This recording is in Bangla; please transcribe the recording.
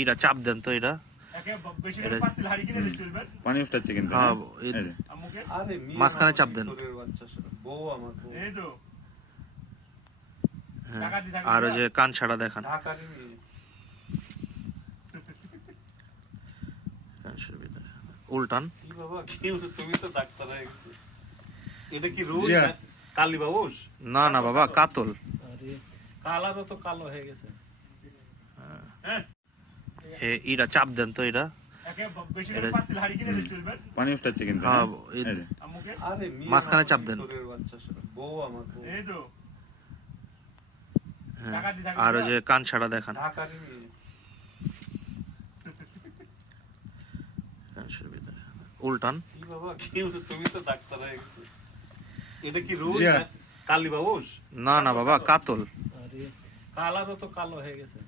এটা চাপ দেন তো এটা পানি উঠছে কিন্তু হ্যাঁ মাঝখানে চাপ দেন হ্যাঁ, আর ওই যে কান ছাড়া দেখান উল্টান তুমি তো ডাক্তার হয়ে গেছো। এটা কি রুই কালি বাবুস? না না বাবা কাতল কালারও তো কালো হয়ে গেছে। এটা চাপ দেন তো এটা পানি উঠছে কিন্তু হ্যাঁ মাঝখানে চাপ দেন হ্যাঁ, আর ওই যে কান ছাড়া দেখান উল্টান তুমি তো ডাক্তার হয়ে গেছো। এটা কি রুই কালি বাবুস? না না বাবা কাতল কালারও তো কালো হয়ে গেছে।